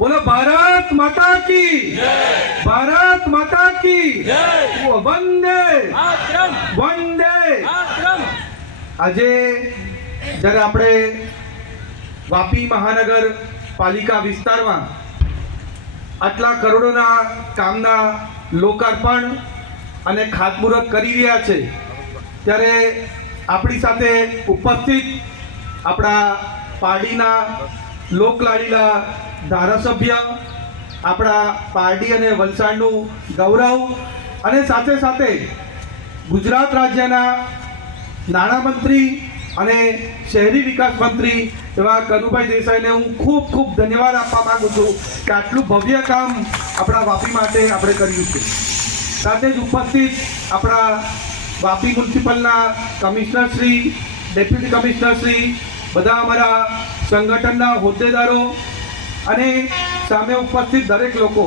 बोलो भारत माता की भारत माता की वंदे वंदे। આજે જ્યારે આપણે વાપી મહાનગર પાલિકા વિસ્તારમાં આટલા કરોડોના કામના લોકાર્પણ અને ખાતમુહૂર્ત કરી રહ્યા છે ત્યારે આપણી સાથે ઉપસ્થિત આપણા પાર્ટીના લોકલાડીલા ધારાસભ્ય, આપણા પાર્ટી અને વલસાડનું ગૌરવ અને સાથે સાથે ગુજરાત રાજ્યના નાણામંત્રી અને શહેરી વિકાસ મંત્રી એવા કનુભાઈ દેસાઈને હું ખૂબ ખૂબ ધન્યવાદ આપવા માંગુ છું કે આટલું ભવ્ય કામ આપણા વાપી માટે આપણે કર્યું છે। સાથે જ ઉપસ્થિત આપણા વાપી મ્યુનિસિપલના commissioner Shri, deputy commissioner Shri, બધા અમારા સંગઠનના હોદ્દેદારો અને સામે ઉપસ્થિત દરેક લોકો,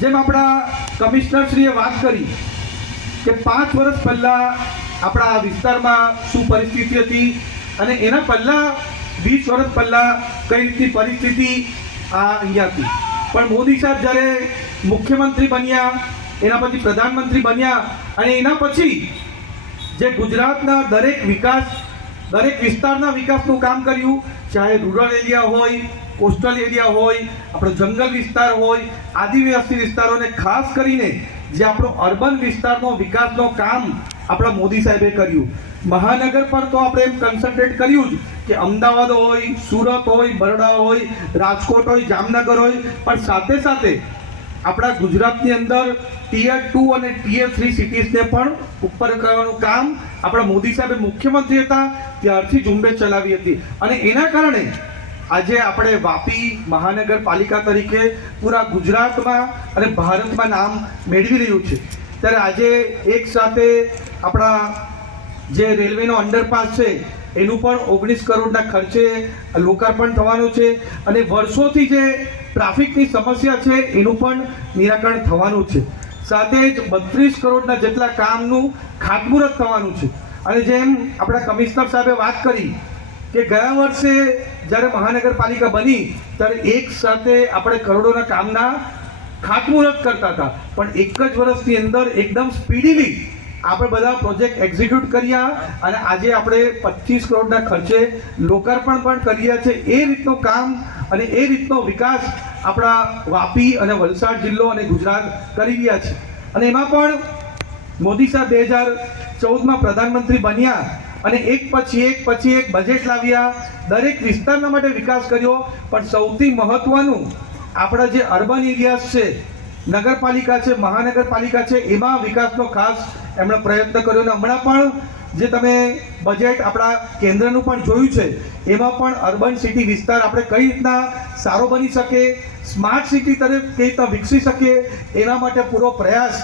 જેમ આપણા કમિશનર શ્રીએ વાત કરી કે 5 વર્ષ પહેલા આપણા વિસ્તારમાં શું પરિસ્થિતિ હતી અને એના પહેલા 20 વર્ષ પહેલા કઈ રીતની પરિસ્થિતિ અહીંયા હતી, પણ મોદી સાહેબ જ્યારે મુખ્યમંત્રી બન્યા, એના પછી પ્રધાનમંત્રી બન્યા અને એના પછી જે ગુજરાતના દરેક વિસ્તારના વિકાસનું કામ કર્યું, ચાહે રૂરલ એરિયા હોય, કોસ્ટલ એરિયા હોય, આપણો જંગલ વિસ્તાર હોય, આદિવાસી વિસ્તારોને ખાસ કરીને જે આપણો અર્બન વિસ્તારનો વિકાસનો કામ આપણા મોદી સાહેબે કર્યું। મહાનગર પર તો આપણે એમ કન્સન્ટ્રેટ કર્યું જ કે અમદાવાદ હોય, સુરત હોય, બરોડા હોય, રાજકોટ હોય, જામનગર હોય, પણ સાથે સાથે આપણા ગુજરાતની અંદર ટિયર 2 અને ટિયર 3 સિટીઝને પણ ઉપર કરવાનું કામ આપણા મોદી સાહેબે મુખ્યમંત્રી હતા ત્યારથી ઝુંબેશ ચલાવી હતી અને એના કારણે આજે આપણે વાપી મહાનગરપાલિકા તરીકે પૂરા ગુજરાતમાં અને ભારતમાં નામ મેળવી રહ્યું છે। ત્યારે આજે એક સાથે આપણા જે રેલવેનો અંડરપાસ છે એનું પણ 19 કરોડના ખર્ચે લોકાર્પણ થવાનું છે અને વર્ષોથી જે ટ્રાફિકની સમસ્યા છે એનું પણ નિરાકરણ થવાનું છે। સાથે જ 32 કરોડના જેટલા કામનું ખાતમુહૂર્ત થવાનું છે અને જેમ આપણા કમિશનર સાહેબે વાત કરી કે ગયા વર્ષે જ્યારે મહાનગરપાલિકા બની ત્યારે એક સાથે આપણે કરોડોના કામના ખાતમુહૂર્ત કરતા હતા, પણ એક જ વર્ષની અંદર એકદમ સ્પીડીલી આપણે બધા પ્રોજેક્ટ એક્ઝિક્યુટ કર્યા અને આજે આપણે 25 કરોડના ખર્ચે લોકાર્પણ પણ કર્યા છે। એ રીતનું કામ અને એ રીતનો વિકાસ આપણા વાપી અને વલસાડ જિલ્લો અને ગુજરાત કરી રહ્યા છે અને એમાં પણ મોદી સાહેબ 2014માં પ્રધાનમંત્રી બન્યા અને એક પછી એક બજેટ લાવ્યા, દરેક વિસ્તારના માટે વિકાસ કર્યો, પણ સૌથી મહત્વનું આપણા જે અર્બન એરિયાઝ છે, નગરપાલિકા છે, મહાનગરપાલિકા છે, એમાં વિકાસનો ખાસ એમણે પ્રયત્ન કર્યો અને હમણાં પણ જે તમે બજેટ આપણા કેન્દ્રનું પણ જોયું છે એમાં પણ અર્બન સિટી વિસ્તાર આપણે કઈ રીતના સારો બની શકે, સ્માર્ટ સિટી તરફ કઈ રીતના વિકસી શકે, એના માટે પૂરો પ્રયાસ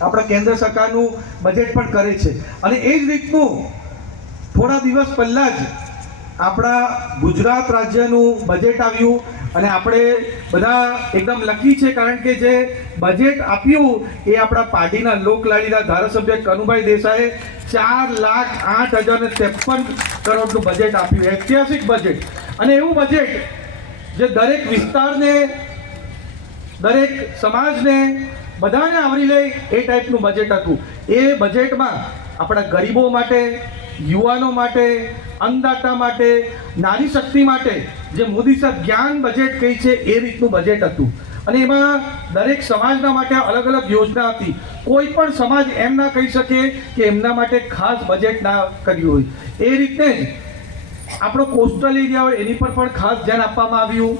આપણા કેન્દ્ર સરકારનું બજેટ પણ કરે છે અને એ જ રીતનું થોડા દિવસ પહેલાં જ આપણા ગુજરાત રાજ્યનું બજેટ આવ્યું અને આપણે બધા એકદમ લકી છે કારણ કે જે બજેટ આપ્યું એ આપણા પાર્ટીના લોકલાડીના ધારાસભ્ય કનુભાઈ દેસાઈએ 4,08,053 કરોડનું બજેટ આપ્યું, ઐતિહાસિક બજેટ અને એવું બજેટ જે દરેક વિસ્તારને, દરેક સમાજને, બધાને આવરી લે એ ટાઈપનું બજેટ હતું। એ બજેટમાં આપણા ગરીબો માટે, યુવાનો માટે, અન્નદાતા માટે, નારી શક્તિ માટે જે મોદી સાહેબ જ્ઞાન બજેટ કહી છે એ રીતનું બજેટ હતું અને એમાં દરેક સમાજના માટે અલગ અલગ યોજના હતી। કોઈ પણ સમાજ એમ ના કહી શકે કે એમના માટે ખાસ બજેટ ના કર્યું હોય। એ રીતે જ આપણો કોસ્ટલ એરિયા હોય એની પર પણ ખાસ ધ્યાન આપવામાં આવ્યું,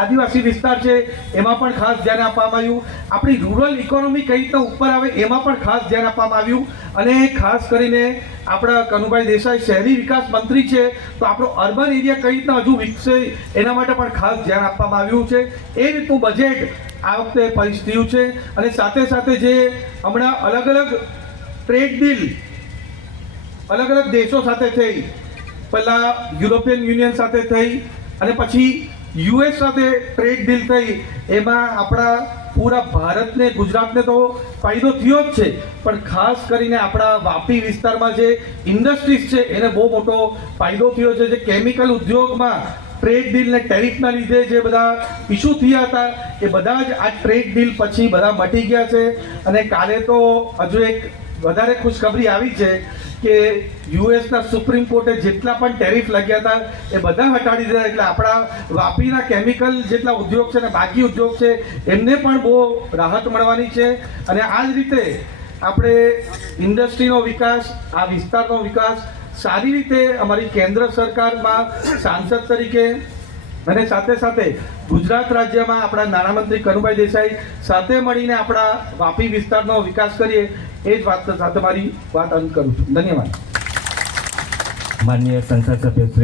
આદિવાસી વિસ્તાર છે એમાં પણ ખાસ ધ્યાન આપવામાં આવ્યું, આપણી રૂરલ ઇકોનોમી કઈ રીતના ઉપર આવે એમાં પણ ખાસ ધ્યાન આપવામાં આવ્યું અને ખાસ કરીને આપણા કનુભાઈ દેસાઈ શહેરી વિકાસ મંત્રી છે તો આપણો અર્બન એરિયા કઈ રીતના હજુ વિકસે એના માટે પણ ખાસ ધ્યાન આપવામાં આવ્યું છે। એ રીતનું બજેટ આ વખતે પરિસ્થિતિઓ છે અને સાથે સાથે જે હમણાં અલગ અલગ ટ્રેડ ડીલ અલગ અલગ દેશો સાથે થઈ, પહેલાં યુરોપિયન યુનિયન સાથે થઈ અને પછી યુએસ સાથે ટ્રેડ ડીલ થઈ, એમાં આપણા પૂરા ભારતને, ગુજરાતને તો ફાયદો થયો જ છે, પણ ખાસ કરીને આપણા વાપી વિસ્તારમાં જે ઇન્ડસ્ટ્રીઝ છે એને બહુ મોટો ફાયદો થયો છે। જે કેમિકલ ઉદ્યોગમાં ટ્રેડ ડીલ ને ટેરિફના લીધે જે બધા ઇસ્યુ થયા હતા એ બધા જ આ ટ્રેડ ડીલ પછી બધા મટી ગયા છે. અને કાલે તો હજુ એક વધારે ખુશખબરી આવી છે કે યુએસના સુપ્રીમ કોર્ટે જેટલા પણ ટેરિફ લાગ્યા હતા એ બધા હટાડી દીધા. એટલે આપણા વાપીના કેમિકલ જેટલા ઉદ્યોગ છે ને બાકી ઉદ્યોગ છે એમને પણ બહુ રાહત મળવાની છે. અને આ જ રીતે આપણે ઇન્ડસ્ટ્રીનો વિકાસ, આ વિસ્તારનો વિકાસ સારી રીતે અમારી કેન્દ્ર સરકારમાં સાંસદ તરીકે અને સાથે સાથે ગુજરાત રાજ્યમાં આપણા નાણામંત્રી કનુભાઈ દેસાઈ સાથે મળીને આપણા વાપી વિસ્તારનો વિકાસ કરીએ એ જ વાત સાથે મારી વાત અંત કરું છું. ધન્યવાદ. માનનીય સંસદ સભ્ય શ્રી